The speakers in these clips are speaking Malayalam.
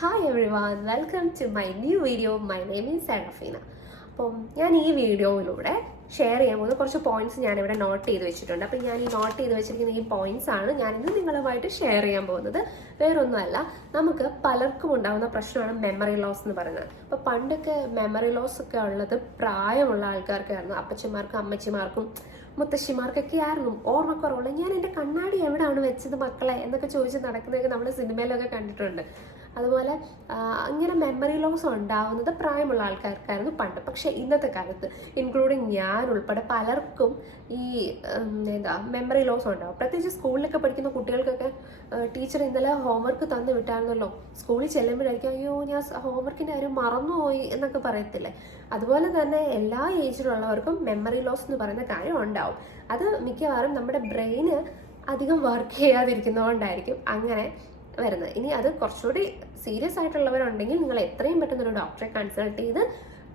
Hi everyone welcome to my new video my name is Serafina അപ്പം ഞാൻ ഈ വീഡിയോയിലൂടെ ഷെയർ ചെയ്യാൻ പോകുന്ന കുറച്ച് പോയിന്റ്സ് ഞാനിവിടെ നോട്ട് ചെയ്ത് വെച്ചിട്ടുണ്ട്. അപ്പം ഞാൻ ഈ നോട്ട് ചെയ്ത് വെച്ചിരിക്കുന്ന ഈ പോയിന്റ്സ് ആണ് ഞാനിന്ന് നിങ്ങളുമായിട്ട് ഷെയർ ചെയ്യാൻ പോകുന്നത്. വേറൊന്നുമല്ല നമുക്ക് പലർക്കും ഉണ്ടാകുന്ന പ്രശ്നമാണ് മെമ്മറി ലോസ് എന്ന് പറയുന്നത്. അപ്പോൾ പണ്ടൊക്കെ മെമ്മറി ലോസ് ഒക്കെ ഉള്ളത് പ്രായമുള്ള ആൾക്കാർക്കായിരുന്നു. അപ്പച്ചന്മാർക്കും അമ്മച്ചിമാർക്കും മുത്തശ്ശിമാർക്കൊക്കെ ആയിരുന്നു. ഓർമ്മക്കുറവുള്ള ഞാൻ എന്റെ കണ്ണാടി എവിടെയാണ് വെച്ചത് മക്കളെ? എന്നൊക്കെ ചോദിച്ച് നടക്കുന്നതൊക്കെ നമ്മൾ സിനിമയിലൊക്കെ കണ്ടിട്ടുണ്ട്. അതുപോലെ ഇങ്ങനെ മെമ്മറി ലോസ് ഉണ്ടാവുന്നത് പ്രായമുള്ള ആൾക്കാർക്കായിരുന്നു പണ്ട്. പക്ഷേ ഇന്നത്തെ കാലത്ത് ഇൻക്ലൂഡിങ് ഞാൻ ഉൾപ്പെടെ പലർക്കും ഈ എന്താ മെമ്മറി ലോസ് ഉണ്ടാവും. പ്രത്യേകിച്ച് സ്കൂളിലൊക്കെ പഠിക്കുന്ന കുട്ടികൾക്കൊക്കെ ടീച്ചർ ഇന്നലെ ഹോംവർക്ക് തന്നു വിട്ടായിരുന്നല്ലോ. സ്കൂളിൽ ചെല്ലുമ്പോഴായിരിക്കും അയ്യോ ഞാൻ ഹോംവർക്കിന്റെ കാര്യം മറന്നുപോയി എന്നൊക്കെ പറയത്തില്ലേ? അതുപോലെ തന്നെ എല്ലാ ഏജിലുള്ളവർക്കും മെമ്മറി ലോസ് എന്ന് പറയുന്ന കാര്യം ഉണ്ടാവും. അത് മിക്കവാറും നമ്മുടെ ബ്രെയിന് അധികം വർക്ക് ചെയ്യാതിരിക്കുന്നതുകൊണ്ടായിരിക്കും. അങ്ങനെ വരുന്നത്. ഇനി അത് കുറച്ചുകൂടി സീരിയസ് ആയിട്ടുള്ളവരുണ്ടെങ്കിൽ നിങ്ങൾ എത്രയും പെട്ടെന്ന് ഒരു ഡോക്ടറെ കൺസൾട്ട് ചെയ്ത്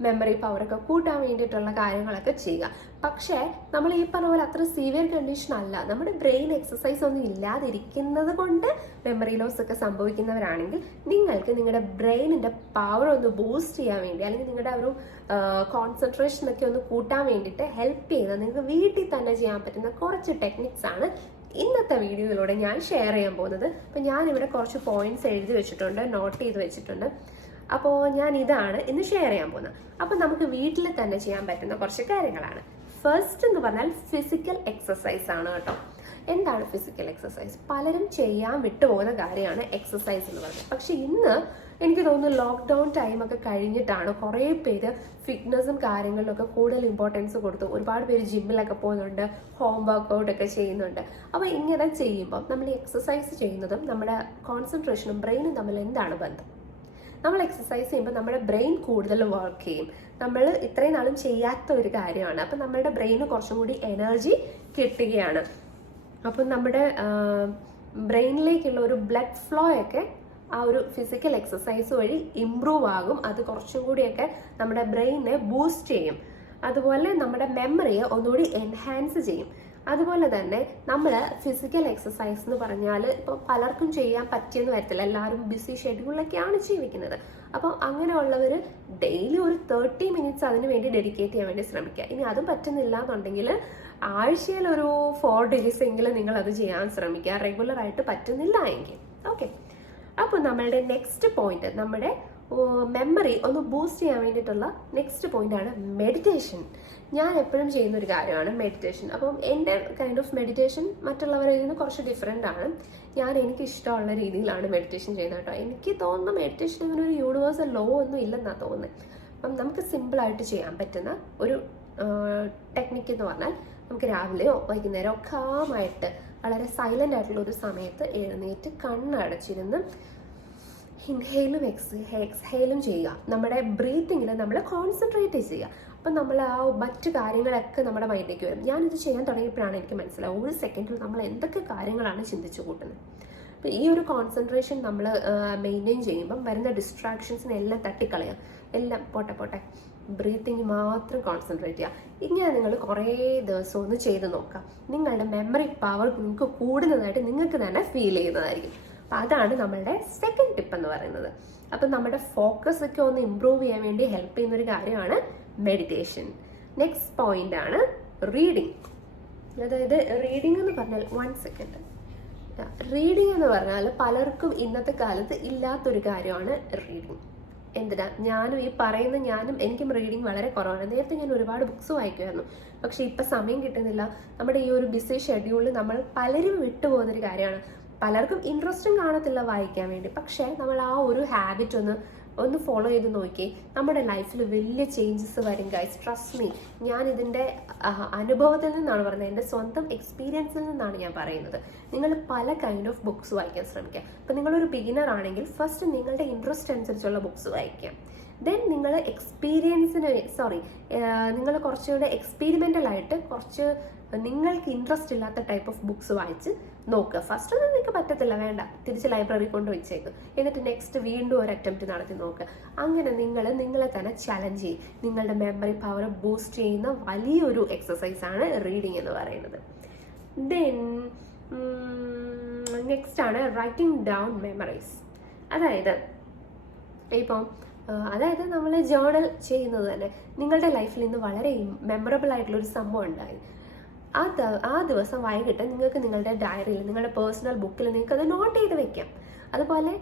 മെമ്മറി പവറൊക്കെ കൂട്ടാൻ വേണ്ടിയിട്ടുള്ള കാര്യങ്ങളൊക്കെ ചെയ്യുക. പക്ഷേ നമ്മൾ ഈ പറഞ്ഞ പോലെ അത്ര സീവിയർ കണ്ടീഷൻ അല്ല. നമ്മുടെ ബ്രെയിൻ എക്സസൈസ് ഒന്നും ഇല്ലാതിരിക്കുന്നത് കൊണ്ട് മെമ്മറി ലോസ് ഒക്കെ സംഭവിക്കുന്നവരാണെങ്കിൽ നിങ്ങൾക്ക് നിങ്ങളുടെ ബ്രെയിനിന്റെ പവർ ഒന്ന് ബൂസ്റ്റ് ചെയ്യാൻ വേണ്ടി അല്ലെങ്കിൽ നിങ്ങളുടെ ഒരു കോൺസെൻട്രേഷൻ ഒക്കെ ഒന്ന് കൂട്ടാൻ വേണ്ടിയിട്ട് ഹെൽപ്പ് ചെയ്യുന്ന നിങ്ങൾക്ക് വീട്ടിൽ തന്നെ ചെയ്യാൻ പറ്റുന്ന കുറച്ച് ടെക്നിക്സ് ആണ് ഇന്നത്തെ വീഡിയോയിലൂടെ ഞാൻ ഷെയർ ചെയ്യാൻ പോകുന്നത്. അപ്പം ഞാനിവിടെ കുറച്ച് പോയിന്റ്സ് എഴുതി വെച്ചിട്ടുണ്ട് നോട്ട് ചെയ്ത് വെച്ചിട്ടുണ്ട്. അപ്പോൾ ഞാൻ ഇതാണ് ഇന്ന് ഷെയർ ചെയ്യാൻ പോകുന്നത്. അപ്പം നമുക്ക് വീട്ടിൽ തന്നെ ചെയ്യാൻ പറ്റുന്ന കുറച്ച് കാര്യങ്ങളാണ്. ഫസ്റ്റ് എന്ന് പറഞ്ഞാൽ ഫിസിക്കൽ എക്സസൈസ് ആണ് കേട്ടോ. എന്താണ് ഫിസിക്കൽ എക്സസൈസ് പലരും ചെയ്യാൻ വിട്ടുപോകുന്ന കാര്യമാണ് എക്സസൈസ് എന്ന് പറയുന്നത്. പക്ഷെ ഇന്ന് എനിക്ക് തോന്നുന്നു ലോക്ക്ഡൗൺ ടൈമൊക്കെ കഴിഞ്ഞിട്ടാണ് കുറേ പേര് ഫിറ്റ്നസും കാര്യങ്ങളിലൊക്കെ കൂടുതൽ ഇമ്പോർട്ടൻസ് കൊടുത്തു ഒരുപാട് പേര് ജിമ്മിലൊക്കെ പോകുന്നുണ്ട് ഹോം വർക്കൗട്ട് ഒക്കെ ചെയ്യുന്നുണ്ട്. അപ്പോൾ ഇങ്ങനെ ചെയ്യുമ്പോൾ നമ്മൾ എക്സസൈസ് ചെയ്യുന്നതും നമ്മുടെ കോൺസെൻട്രേഷനും ബ്രെയിനും തമ്മിൽ എന്താണ് ബന്ധം? നമ്മൾ എക്സസൈസ് ചെയ്യുമ്പോൾ നമ്മുടെ ബ്രെയിൻ കൂടുതൽ വർക്ക് ചെയ്യും. നമ്മൾ ഇത്രയും നാളും ചെയ്യാത്ത ഒരു കാര്യമാണ്. അപ്പം നമ്മുടെ ബ്രെയിന് കുറച്ചും കൂടി എനർജി കിട്ടുകയാണ്. അപ്പം നമ്മുടെ ബ്രെയിനിലേക്കുള്ള ഒരു ബ്ലഡ് ഫ്ലോ ഒക്കെ ആ ഒരു ഫിസിക്കൽ എക്സസൈസ് വഴി ഇമ്പ്രൂവ് ആകും. അത് കുറച്ചും കൂടിയൊക്കെ നമ്മുടെ ബ്രെയിനെ ബൂസ്റ്റ് ചെയ്യും. അതുപോലെ നമ്മുടെ മെമ്മറിയെ ഒന്നുകൂടി എൻഹാൻസ് ചെയ്യും. അതുപോലെ തന്നെ നമ്മൾ ഫിസിക്കൽ എക്സസൈസ് എന്ന് പറഞ്ഞാൽ ഇപ്പോൾ പലർക്കും ചെയ്യാൻ പറ്റിയെന്ന് വരത്തില്ല. എല്ലാവരും ബിസി ഷെഡ്യൂളിലൊക്കെയാണ് ജീവിക്കുന്നത്. അപ്പോൾ അങ്ങനെയുള്ളവർ ഡെയിലി ഒരു തേർട്ടി മിനിറ്റ്സ് അതിന് വേണ്ടി ഡെഡിക്കേറ്റ് ചെയ്യാൻ വേണ്ടി ശ്രമിക്കുക. ഇനി അതും പറ്റുന്നില്ല എന്നുണ്ടെങ്കിൽ ആഴ്ചയിൽ ഒരു ഫോർ ഡേയ്സ് എങ്കിലും നിങ്ങൾ അത് ചെയ്യാൻ ശ്രമിക്കുക. റെഗുലർ ആയിട്ട് പറ്റുന്നില്ല എങ്കിൽ. ഓക്കെ അപ്പോൾ നമ്മളുടെ നെക്സ്റ്റ് പോയിന്റ് നമ്മുടെ മെമ്മറി ഒന്ന് ബൂസ്റ്റ് ചെയ്യാൻ വേണ്ടിയിട്ടുള്ള നെക്സ്റ്റ് പോയിന്റ് ആണ് മെഡിറ്റേഷൻ ഞാൻ എപ്പോഴും ചെയ്യുന്ന ഒരു കാര്യമാണ് മെഡിറ്റേഷൻ അപ്പം എന്റെ കൈൻഡ് ഓഫ് മെഡിറ്റേഷൻ മറ്റുള്ളവരിൽ നിന്ന് കുറച്ച് ഡിഫറെന്റ് ആണ്. ഞാൻ എനിക്ക് ഇഷ്ടമുള്ള രീതിയിലാണ് മെഡിറ്റേഷൻ ചെയ്യുന്നത് കേട്ടോ. എനിക്ക് തോന്നുന്നു മെഡിറ്റേഷൻ അങ്ങനെ ഒരു യൂണിവേഴ്സൽ ലോ ഒന്നും ഇല്ലെന്നാണ് തോന്നുന്നത് അപ്പം നമുക്ക് സിമ്പിളായിട്ട് ചെയ്യാൻ പറ്റുന്ന ഒരു ടെക്നിക്ക് എന്ന് പറഞ്ഞാൽ നമുക്ക് രാവിലെയോ വൈകുന്നേരമോ കാമായിട്ട് വളരെ സൈലന്റ് ആയിട്ടുള്ള ഒരു സമയത്ത് എഴുന്നേറ്റ് കണ്ണടച്ചിരുന്ന് ഇൻഹെയിലും എക്സ് എക്സ്ഹെയിലും ചെയ്യുക. നമ്മുടെ ബ്രീത്തിങ്ങിൽ നമ്മൾ കോൺസെൻട്രേറ്റ് ചെയ്യുക. അപ്പം നമ്മൾ ആ മറ്റ് കാര്യങ്ങളൊക്കെ നമ്മുടെ മൈൻഡിലേക്ക് വരും. ഞാനിത് ചെയ്യാൻ തുടങ്ങിയപ്പോഴാണ് എനിക്ക് മനസ്സിലാവും ഒരു സെക്കൻഡിൽ നമ്മൾ എന്തൊക്കെ കാര്യങ്ങളാണ് ചിന്തിച്ചു കൂട്ടുന്നത്? അപ്പോൾ ഈ ഒരു കോൺസെൻട്രേഷൻ നമ്മൾ മെയിന്റെയിൻ ചെയ്യുമ്പം വരുന്ന ഡിസ്ട്രാക്ഷൻസിനെ എല്ലാം തട്ടിക്കളയാം എല്ലാം പോട്ടെ പോട്ടെ. ബ്രീത്തിങ് മാത്രം കോൺസെൻട്രേറ്റ് ചെയ്യുക ഇങ്ങനെ നിങ്ങൾ കുറേ ദിവസം ഒന്ന് ചെയ്ത് നോക്കാം. നിങ്ങളുടെ മെമ്മറി പവർ നിങ്ങൾക്ക് കൂടുന്നതായിട്ട് നിങ്ങൾക്ക് തന്നെ ഫീൽ ചെയ്യുന്നതായിരിക്കും. അപ്പം അതാണ് നമ്മളുടെ സെക്കൻഡ് ടിപ്പ് എന്ന് പറയുന്നത്. അപ്പം നമ്മുടെ ഫോക്കസ് ഒക്കെ ഒന്ന് ഇമ്പ്രൂവ് ചെയ്യാൻ വേണ്ടി ഹെൽപ്പ് ചെയ്യുന്ന ഒരു കാര്യമാണ് മെഡിറ്റേഷൻ നെക്സ്റ്റ് പോയിന്റ് ആണ് റീഡിങ് അതായത് റീഡിംഗ് എന്ന് പറഞ്ഞാൽ വൺ സെക്കൻഡ് റീഡിംഗ് എന്ന് പറഞ്ഞാൽ പലർക്കും ഇന്നത്തെ കാലത്ത് ഇല്ലാത്തൊരു കാര്യമാണ് റീഡിംഗ് എന്തിനാ? ഞാനും ഈ പറയുന്ന ഞാനും എനിക്കും റീഡിങ് വളരെ കുറവാണ്. നേരത്തെ ഞാൻ ഒരുപാട് ബുക്ക്സ് വായിക്കുമായിരുന്നു. പക്ഷെ ഇപ്പം സമയം കിട്ടുന്നില്ല. നമ്മുടെ ഈ ഒരു ബിസി ഷെഡ്യൂളിൽ നമ്മൾ പലരും വിട്ടുപോകുന്നൊരു കാര്യമാണ്. പലർക്കും ഇൻട്രസ്റ്റും കാണത്തില്ല വായിക്കാൻ വേണ്ടി. പക്ഷേ നമ്മൾ ആ ഒരു ഹാബിറ്റ് ഒന്ന് ഒന്ന് ഫോളോ ചെയ്ത് നോക്കി നമ്മുടെ ലൈഫിൽ വലിയ ചേഞ്ചസ് വരും ഗൈസ് ട്രസ്റ്റ് മീ ഞാൻ ഇതിന്റെ അനുഭവത്തിൽ നിന്നാണ് പറയുന്നത്. എന്റെ സ്വന്തം എക്സ്പീരിയൻസിൽ നിന്നാണ് ഞാൻ പറയുന്നത്. നിങ്ങൾ പല കൈൻഡ് ഓഫ് ബുക്സ് വായിക്കാൻ ശ്രമിക്കുക. അപ്പം നിങ്ങളൊരു ബിഗിനർ ആണെങ്കിൽ ഫസ്റ്റ് നിങ്ങളുടെ ഇൻട്രസ്റ്റ് അനുസരിച്ചുള്ള ബുക്സ് വായിക്കാം ദെൻ നിങ്ങൾ എക്സ്പീരിയൻസിന് സോറി നിങ്ങൾ കുറച്ചുകൂടെ എക്സ്പീരിമെന്റൽ ആയിട്ട് കുറച്ച് നിങ്ങൾക്ക് ഇൻട്രസ്റ്റ് ഇല്ലാത്ത ടൈപ്പ് ഓഫ് ബുക്സ് വായിച്ച് നോക്കുക ഫസ്റ്റ് ഒന്നും നിങ്ങൾക്ക് പറ്റത്തില്ല. വേണ്ട. തിരിച്ച് ലൈബ്രറി കൊണ്ട് വെച്ചേക്ക്. എന്നിട്ട് നെക്സ്റ്റ് വീണ്ടും ഒരു അറ്റംപ്റ്റ് നടത്തി നോക്കുക അങ്ങനെ നിങ്ങൾ നിങ്ങളെ തന്നെ ചലഞ്ച് ചെയ്യും. നിങ്ങളുടെ മെമ്മറി പവർ ബൂസ്റ്റ് ചെയ്യുന്ന വലിയൊരു എക്സസൈസ് ആണ് റീഡിങ് എന്ന് പറയുന്നത്. ദെൻ നെക്സ്റ്റ് ആണ് റൈറ്റിംഗ് ഡൗൺ മെമ്മറീസ് അതായത് ഇപ്പം അതായത് നമ്മൾ ജേർണൽ ചെയ്യുന്നത് തന്നെ. നിങ്ങളുടെ ലൈഫിൽ ഇന്ന് വളരെ മെമ്മറബിൾ ആയിട്ടുള്ള ഒരു സംഭവം ഉണ്ടായി. ആ ദിവസം വൈകിട്ട് നിങ്ങൾക്ക് നിങ്ങളുടെ ഡയറിയിൽ നിങ്ങളുടെ പേഴ്സണൽ ബുക്കിൽ നിങ്ങൾക്ക് അത് നോട്ട് ചെയ്ത് വെക്കാം. അതുപോലെ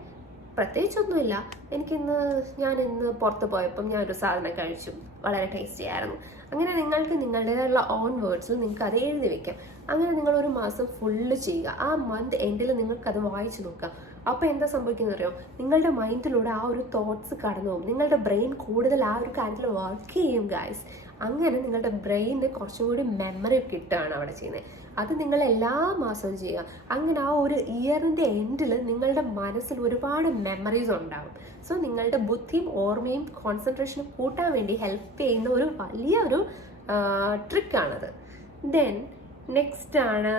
പ്രത്യേകിച്ചൊന്നുമില്ല. എനിക്കിന്ന് ഞാൻ ഇന്ന് പുറത്ത് പോയപ്പം ഞാൻ ഒരു സാധനം കഴിച്ചു. വളരെ ടേസ്റ്റി ആയിരുന്നു. അങ്ങനെ നിങ്ങൾക്ക് നിങ്ങളുടേതായുള്ള ഓൺ വേർഡ്സിൽ നിങ്ങൾക്ക് അത് എഴുതി വെക്കാം. അങ്ങനെ നിങ്ങൾ ഒരു മാസം ഫുള്ള് ചെയ്യുക. ആ മന്ത് എൻഡിൽ നിങ്ങൾക്ക് അത് വായിച്ചു നോക്കാം അപ്പോൾ എന്താ സംഭവിക്കുന്നത് അറിയോ നിങ്ങളുടെ മൈൻഡിലൂടെ ആ ഒരു തോട്ട്സ് കടന്നു പോകും നിങ്ങളുടെ ബ്രെയിൻ കൂടുതൽ ആ ഒരു കാര്യത്തിൽ വർക്ക് ചെയ്യും ഗായ്സ് അങ്ങനെ നിങ്ങളുടെ ബ്രെയിനിന് കുറച്ചും കൂടി മെമ്മറി കിട്ടുകയാണ് അവിടെ ചെയ്യുന്നത്. അത് നിങ്ങൾ എല്ലാ മാസവും ചെയ്യുക. അങ്ങനെ ആ ഒരു ഇയറിന്റെ എൻഡിൽ നിങ്ങളുടെ മനസ്സിൽ ഒരുപാട് മെമ്മറീസ് ഉണ്ടാകും സോ നിങ്ങളുടെ ബുദ്ധിയും ഓർമ്മയും കോൺസെൻട്രേഷനും കൂട്ടാൻ വേണ്ടി ഹെൽപ്പ് ചെയ്യുന്ന ഒരു വലിയ ഒരു ട്രിക്കാണത് ദെൻ നെക്സ്റ്റ് ആണ്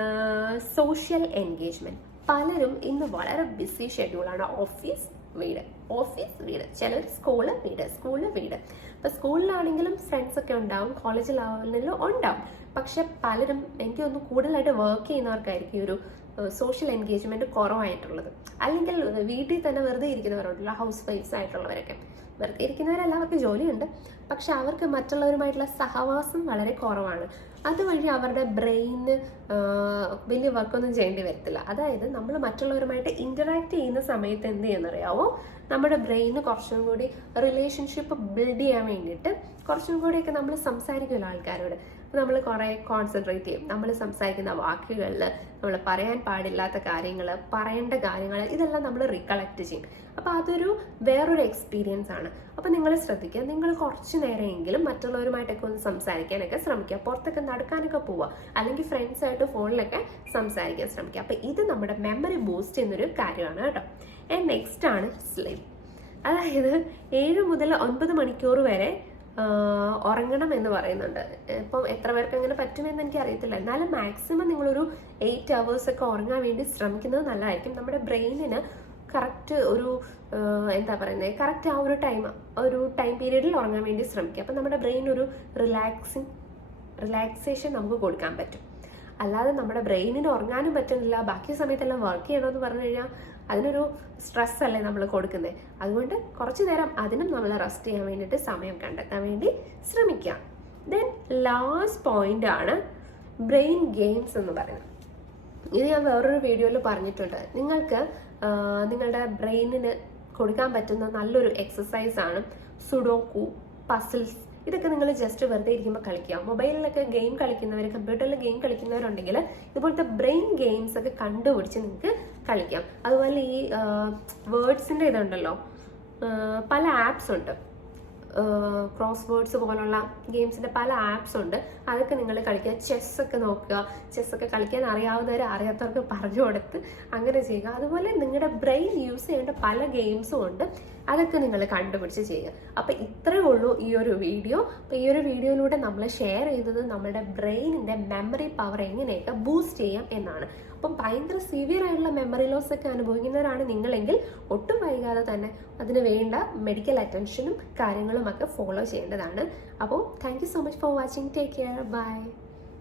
സോഷ്യൽ എൻഗേജ്മെന്റ് പലരും ഇന്ന് വളരെ ബിസി ഷെഡ്യൂളാണ് ഓഫീസ് വീട് ഓഫീസ് വീട് ചിലർ സ്കൂൾ വീട് സ്കൂൾ വീട് ഇപ്പൊ സ്കൂളിലാണെങ്കിലും ഫ്രണ്ട്സ് ഒക്കെ ഉണ്ടാവും കോളേജിലാണെങ്കിലും ഉണ്ടാവും. പക്ഷെ പലരും എനിക്ക് തോന്നുന്നു കൂടുതലായിട്ട് വർക്ക് ചെയ്യുന്നവർക്കായിരിക്കും ഒരു സോഷ്യൽ എൻഗേജ്മെന്റ് കുറവായിട്ടുള്ളത്. അല്ലെങ്കിൽ വീട്ടിൽ തന്നെ വെറുതെ ഇരിക്കുന്നവരുണ്ടല്ലോ ഹൗസ് വൈഫ്സ് ആയിട്ടുള്ളവരൊക്കെ. വെറുതെ ഇരിക്കുന്നവരല്ല അവർക്ക് ജോലിയുണ്ട്. പക്ഷെ അവർക്ക് മറ്റുള്ളവരുമായിട്ടുള്ള സഹവാസം വളരെ കുറവാണ്. അതുവഴി അവരുടെ ബ്രെയിന് വലിയ വർക്കൊന്നും ചെയ്യേണ്ടി വരത്തില്ല. അതായത് നമ്മൾ മറ്റുള്ളവരുമായിട്ട് ഇന്ററാക്ട് ചെയ്യുന്ന സമയത്ത് എന്ത് ചെയ്യുന്നറിയാവോ? നമ്മുടെ ബ്രെയിന് കുറച്ചും കൂടി റിലേഷൻഷിപ്പ് ബിൽഡ് ചെയ്യാൻ വേണ്ടിയിട്ട് കുറച്ചും കൂടിയൊക്കെ നമ്മൾ സംസാരിക്കുമല്ലോ ആൾക്കാരോട് നമ്മൾ കുറേ കോൺസെൻട്രേറ്റ് ചെയ്യും. നമ്മൾ സംസാരിക്കുന്ന വാക്കുകളിൽ നമ്മൾ പറയാൻ പാടില്ലാത്ത കാര്യങ്ങൾ പറയേണ്ട കാര്യങ്ങൾ ഇതെല്ലാം നമ്മൾ റീകളക്ട് ചെയ്യും. അപ്പോൾ അതൊരു വേറൊരു എക്സ്പീരിയൻസ് ആണ്. അപ്പോൾ നിങ്ങൾ ശ്രദ്ധിക്കുക നിങ്ങൾ കുറച്ച് നേരമെങ്കിലും മറ്റുള്ളവരുമായിട്ടൊക്കെ ഒന്ന് സംസാരിക്കാനൊക്കെ ശ്രമിക്കുക പുറത്തൊക്കെ നടക്കാനൊക്കെ പോവുക അല്ലെങ്കിൽ ഫ്രണ്ട്സായിട്ട് ഫോണിലൊക്കെ സംസാരിക്കാൻ ശ്രമിക്കുക അപ്പോൾ ഇത് നമ്മുടെ മെമ്മറി ബൂസ്റ്റ് ചെയ്യുന്നൊരു കാര്യമാണ് കേട്ടോ. ആൻഡ് നെക്സ്റ്റ് ആണ് സ്ലീപ്പ് അതായത് ഏഴ് മുതൽ ഒൻപത് മണിക്കൂർ വരെ ഉറങ്ങണം എന്ന് പറയുന്നുണ്ട്. ഇപ്പം എത്ര പേർക്ക് അങ്ങനെ പറ്റുമെന്ന് എനിക്ക് അറിയത്തില്ല എന്നാലും മാക്സിമം നിങ്ങളൊരു എയ്റ്റ് അവേഴ്സ് ഒക്കെ ഉറങ്ങാൻ വേണ്ടി ശ്രമിക്കുന്നത് നല്ലതായിരിക്കും. നമ്മുടെ ബ്രെയിനിന് കറക്റ്റ് ഒരു എന്താ പറയുന്നത് കറക്റ്റ് ആ ഒരു ടൈം ഒരു ടൈം പീരീഡിൽ ഉറങ്ങാൻ വേണ്ടി ശ്രമിക്കുക. അപ്പം നമ്മുടെ ബ്രെയിൻ ഒരു റിലാക്സിങ് റിലാക്സേഷൻ നമുക്ക് കൊടുക്കാൻ പറ്റും. അല്ലാതെ നമ്മുടെ ബ്രെയിനിന് ഉറങ്ങാനും പറ്റുന്നില്ല. ബാക്കി സമയത്തെല്ലാം വർക്ക് ചെയ്യണമെന്ന് പറഞ്ഞു കഴിഞ്ഞാൽ അതിനൊരു സ്ട്രെസ് അല്ലേ നമ്മൾ കൊടുക്കുന്നത് അതുകൊണ്ട് കുറച്ചു നേരം അതിനും നമ്മൾ റെസ്റ്റ് ചെയ്യാൻ വേണ്ടിയിട്ട് സമയം കണ്ടെത്താൻ വേണ്ടി ശ്രമിക്കാം. ദെൻ ലാസ്റ്റ് പോയിന്റ് ആണ് ബ്രെയിൻ ഗെയിംസ് എന്ന് പറയുന്നത്. ഇത് ഞാൻ വേറൊരു വീഡിയോയിൽ പറഞ്ഞിട്ടുണ്ട്. നിങ്ങൾക്ക് നിങ്ങളുടെ ബ്രെയിനിന് കൊടുക്കാൻ പറ്റുന്ന നല്ലൊരു എക്സസൈസ് ആണ് സുഡോക്കു പസിൽസ് ഇതൊക്കെ നിങ്ങൾ ജസ്റ്റ് വെറുതെ ഇരിക്കുമ്പോൾ കളിക്കുക. മൊബൈലിലൊക്കെ ഗെയിം കളിക്കുന്നവർ കമ്പ്യൂട്ടറിൽ ഗെയിം കളിക്കുന്നവരുണ്ടെങ്കിൽ ഇതുപോലത്തെ ബ്രെയിൻ ഗെയിംസ് ഒക്കെ കണ്ടുപിടിച്ച് നിങ്ങൾക്ക് കളിക്കാം. അതുപോലെ ഈ വേർഡ്സിന്റെ ഇതുണ്ടല്ലോ പല ആപ്സ് ഉണ്ട്. ക്രോസ് വേർഡ്സ് പോലുള്ള ഗെയിംസിന്റെ പല ആപ്സ് ഉണ്ട്. അതൊക്കെ നിങ്ങൾ കളിക്കുക. ഒക്കെ നോക്കുക. ചെസ് ഒക്കെ കളിക്കാൻ അറിയാവുന്നവർ അറിയാത്തവർക്ക് പറഞ്ഞു കൊടുത്ത് അങ്ങനെ ചെയ്യുക. അതുപോലെ നിങ്ങളുടെ ബ്രെയിൻ യൂസ് ചെയ്യേണ്ട പല ഗെയിംസും ഉണ്ട്. അതൊക്കെ നിങ്ങൾ കണ്ടുപിടിച്ച് ചെയ്യുക. അപ്പൊ ഇത്രയേ ഉള്ളൂ ഈ ഒരു വീഡിയോ അപ്പൊ ഈ ഒരു വീഡിയോയിലൂടെ നമ്മൾ ഷെയർ ചെയ്തത് നമ്മുടെ ബ്രെയിനിന്റെ മെമ്മറി പവർ എങ്ങനെയൊക്കെ ബൂസ്റ്റ് ചെയ്യാം എന്നാണ്. അപ്പം ഭയങ്കര സിവിയർ ആയിട്ടുള്ള മെമ്മറി ലോസ് ഒക്കെ അനുഭവിക്കുന്നവരാണ് നിങ്ങളെങ്കിൽ ഒട്ടും വൈകാതെ തന്നെ അതിന് വേണ്ട മെഡിക്കൽ അറ്റൻഷനും കാര്യങ്ങളും ഒക്കെ ഫോളോ ചെയ്യേണ്ടതാണ്. അപ്പോൾ thank so much for watching take care bye